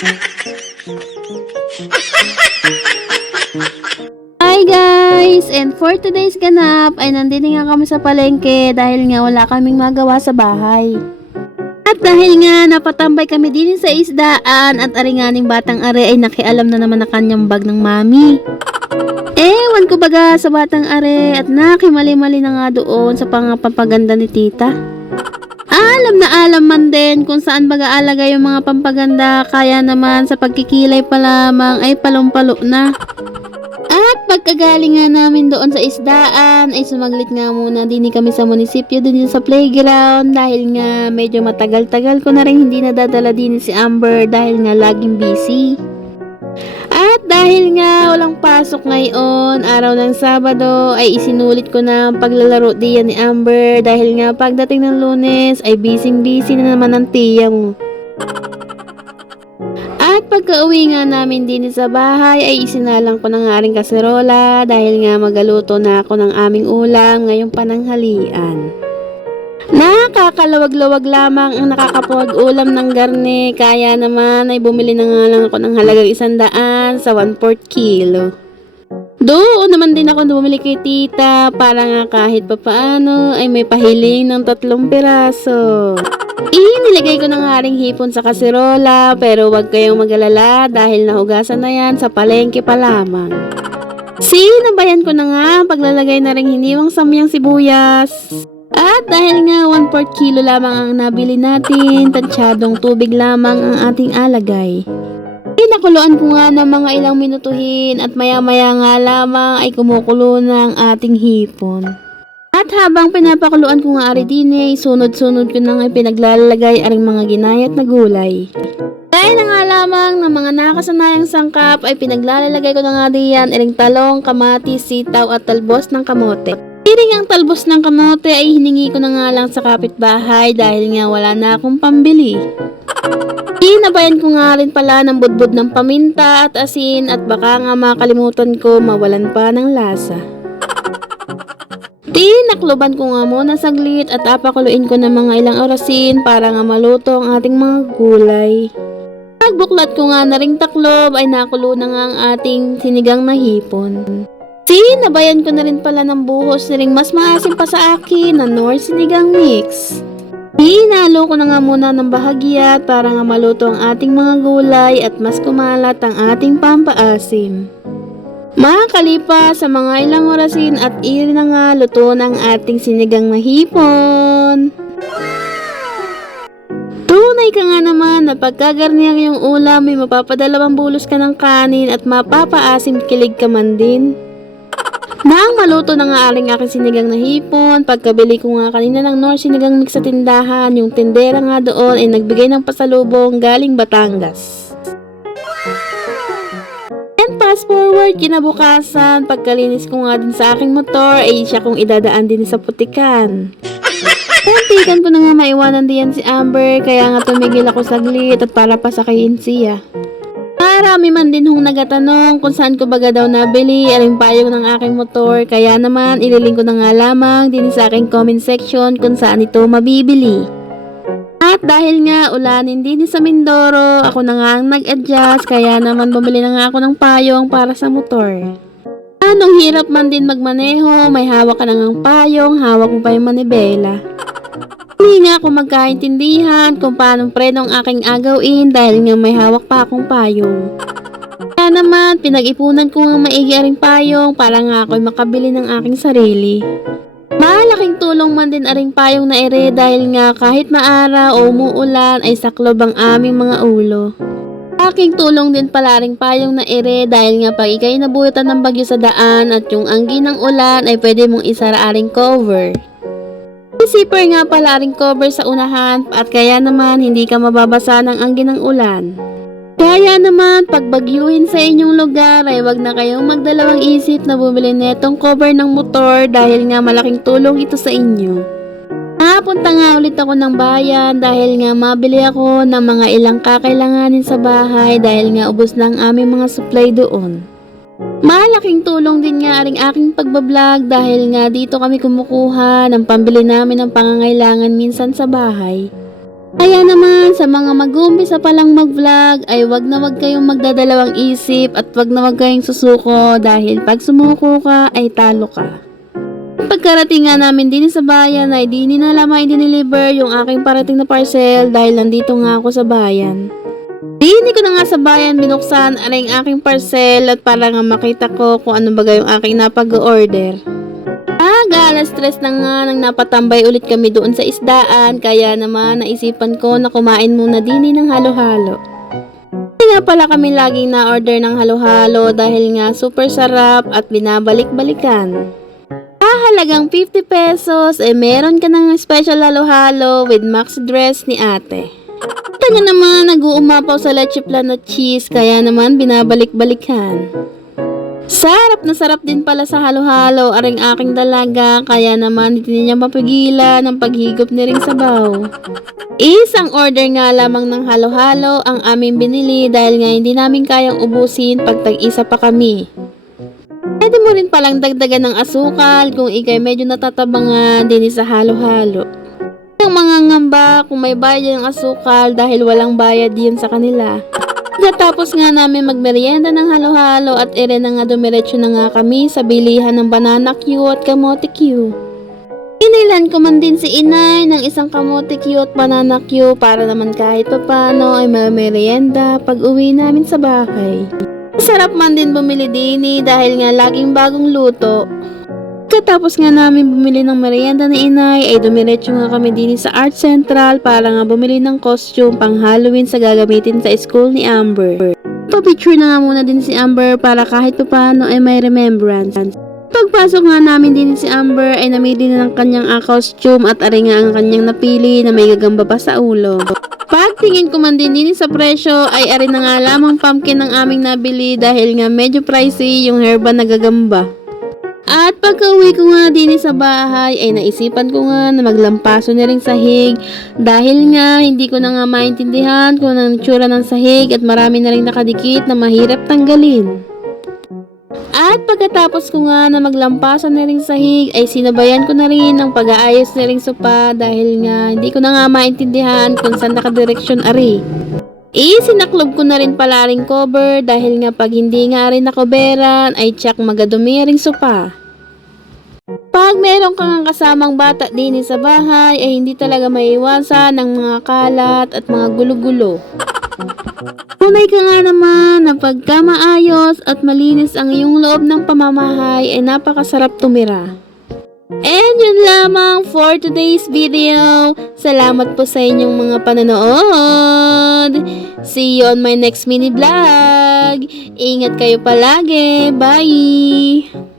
Hi guys! And for today's ganap ay nandito nga kami sa palengke dahil nga wala kaming magawa sa bahay. At dahil nga napatambay kami din sa isdaan at aringaning batang are ay nakialam na naman na kanyang bag ng mami. Ewan ko baga sa batang are at nakimali-mali na nga doon sa pampaganda ni tita. Alam na alam man din kung saan baga alagay yung mga pampaganda, kaya naman sa pagkikilay pa lamang ay palumpalo na. At pagkagaling nga namin doon sa isdaan ay sumaglit nga muna din kami sa munisipyo din sa playground dahil nga medyo matagal-tagal ko na rin hindi nadadala din si Amber dahil nga laging busy. At dahil nga walang pasok ngayon, araw ng Sabado, ay isinulit ko na ang paglalaro diyan ni Amber dahil nga pagdating ng Lunes ay busy-busy na naman ang tiya mo. At pagka-uwi nga namin din sa bahay ay isinalang ko na nga rin kaserola dahil nga magaluto na ako ng aming ulam ngayong pananghalian. Nakakalawag-lawag lamang ang nakakapag ulam ng garne, kaya naman ay bumili na nga lang ako ng halagang 100 sa 1/4 kilo. Doon naman din ako bumili kay tita para nga kahit papaano ay may pahiling ng 3 piraso. Inilagay ko na nga ring hipon sa kaserola pero wag kayong mag-alala dahil nahugasan na yan sa palengke pa lamang. Sinabayan ko na nga ang paglalagay na ring hiniwang samyang sibuyas. At dahil nga 1/4 kilo lamang ang nabili natin, tantsadong tubig lamang ang ating alagay. Pinakuluan ko nga ng mga ilang minutuhin at maya-maya nga lamang ay kumukulo na ang ating hipon. At habang pinapakuluan ko nga ari din sunod-sunod ko nang pinaglalagay aring mga ginayat na gulay. Dahil na nga lamang ng mga nakasanayang sangkap ay pinaglalagay ko na nga diyan aring talong, kamatis, sitaw at talbos ng kamote. Piring ang talbos ng kamote ay hiningi ko na nga lang sa kapitbahay dahil nga wala na akong pambili. Inabayan ko nga rin pala ng budbud ng paminta at asin at baka nga makalimutan ko mawalan pa ng lasa. Tinakloban ko nga muna saglit at apakuluin ko ng mga ilang orasin para nga maluto ang ating mga gulay. Pagbuklat ko nga na ring taklob ay nakulo na nga ang ating sinigang na hipon. Sinabayan ko na rin pala ng buhos na ring mas maasim pa sa akin na Knorr sinigang mix. Hinalo ko na nga muna ng bahagya para nga maluto ang ating mga gulay at mas kumalat ang ating pampaasim. Makakalipas sa mga ilang orasin at iri na nga luto ng ating sinigang na hipon. Tunay ka nga naman na pagkagarniyang yung ulam may mapapadalawang bulos ka ng kanin at mapapaasim kilig ka man din. Nang maluto na nga aring aking sinigang na hipon, pagkabili ko nga kanina ng Knorr sinigang mix sa tindahan, yung tindera nga doon ay nagbigay ng pasalubong galing Batangas. And fast forward, kinabukasan, pagkalinis ko nga din sa aking motor, ay siya kong idadaan din sa putikan. Muntikan ko na nga maiwanan diyan si Amber, kaya nga tumigil ako saglit at para pasakayin siya. Marami man din hong nagatanong kung saan ko baga daw nabili aling payong ng aking motor, kaya naman ililing ko na nga lamang din sa aking comment section kung saan ito mabibili. At dahil nga ulanin din sa Mindoro, ako na nga ang nag-adjust, kaya naman bumili na nga ako ng payong para sa motor. Anong hirap man din magmaneho, may hawak ka na ng payong, hawak mo pa yung manibela. Hindi nga ako magkaintindihan kung paano prenong aking agawin dahil nga may hawak pa akong payong. Kaya naman, pinag-ipunan ko nga maigi aring payong para nga ako'y makabili ng aking sarili. Malaking tulong man din aring payong na ere dahil nga kahit maara o umuulan ay saklob ang aming mga ulo. Aking tulong din pala ring payong na ere dahil nga pag ikay nabutan ng bagyo sa daan at yung anggi ng ulan ay pwede mong isara aring cover. Zipper nga pala ring cover sa unahan at kaya naman hindi ka mababasa ng anggi ng ulan. Kaya naman pagbagyuhin sa inyong lugar ay wag na kayong magdalawang isip na bumili netong cover ng motor dahil nga malaking tulong ito sa inyo. Napunta nga ulit ako ng bayan dahil nga mabili ako ng mga ilang kakailanganin sa bahay dahil nga ubos na ang aming mga supply doon. Malaking tulong din nga ring aking pagbablog dahil nga dito kami kumukuha ng pambili namin ng pangangailangan minsan sa bahay. Kaya naman sa mga mag-uumpisa pa lang mag-vlog ay wag na wag kayong magdadalawang isip at wag na wag kayong susuko dahil pag sumuko ka ay talo ka. Pagkarating nga namin din sa bayan ay di na lamang i-deliver yung aking parating na parcel dahil nandito nga ako sa bayan. Hindi ko na nga sa bayan binuksan ang aking parcel at para nga makita ko kung ano bagay yung aking napag-order. Alas 3 na nga nang napatambay ulit kami doon sa isdaan kaya naman naisipan ko na kumain muna din ng halo-halo. Hindi nga pala kami laging na-order ng halo-halo dahil nga super sarap at binabalik-balikan. Halagang 50 pesos meron ka ng special halo-halo with max dress ni ate. Tanga naman nag-uumapaw sa leche flan at cheese kaya naman binabalik-balikan. Sarap na sarap din pala sa halo-halo aring aking dalaga kaya naman hindi niya mapigilan ang paghigop ni ring sabaw. Isang order nga lamang ng halo-halo ang aming binili dahil nga hindi namin kayang ubusin pag tag-isa pa kami. Pwede mo rin palang dagdagan ng asukal kung ikay medyo natatabangan din sa halo-halo. Ang mga ngamba kung may bayad ng asukal dahil walang bayad din sa kanila. Pagkatapos nga namin magmerienda ng halo-halo at na nga dumiretso na nga kami sa bilihan ng banana Q at kamote Q. Inilan ko man din si inay ng isang kamote Q at banana Q para naman kahit papano ay may merienda pag uwi namin sa bahay. Sarap man din bumili din dahil nga laging bagong luto. Pagkatapos nga namin bumili ng merienda ni inay ay dumiretso nga kami din sa Art Central para nga bumili ng costume pang Halloween sa gagamitin sa school ni Amber. Pa-picture na nga muna din si Amber para kahit paano ay may remembrance. Pagpasok nga namin din si Amber ay namili na ng kanyang costume at ari nga ang kanyang napili na may gagamba pa sa ulo. Pagtingin ko man din sa presyo ay ari na nga lamang pumpkin ng aming nabili dahil nga medyo pricey yung herba na gagamba. At pagka-uwi ko nga din sa bahay ay naisipan ko nga na maglampaso na rin sahig dahil nga hindi ko na nga maintindihan kung anong tsura ng sahig at marami na rin nakadikit na mahirap tanggalin. At pagkatapos ko nga na maglampaso na rin sahig ay sinabayan ko na rin ang pag-aayos na rin sopa dahil nga hindi ko na nga maintindihan kung saan nakadireksyon ari. Sinaklob ko na rin pala ring cover dahil nga pag hindi nga rin nakoberan ay tsak magadumi ring sopa. Pag meron kang kasamang bata din sa bahay ay hindi talaga maiwasan ng mga kalat at mga gulo-gulo. Tunay ka nga naman na pagka maayos at malinis ang iyong loob ng pamamahay ay napakasarap tumira. And yun lamang for today's video. Salamat po sa inyong mga panonood. See you on my next mini vlog. Ingat kayo palagi. Bye!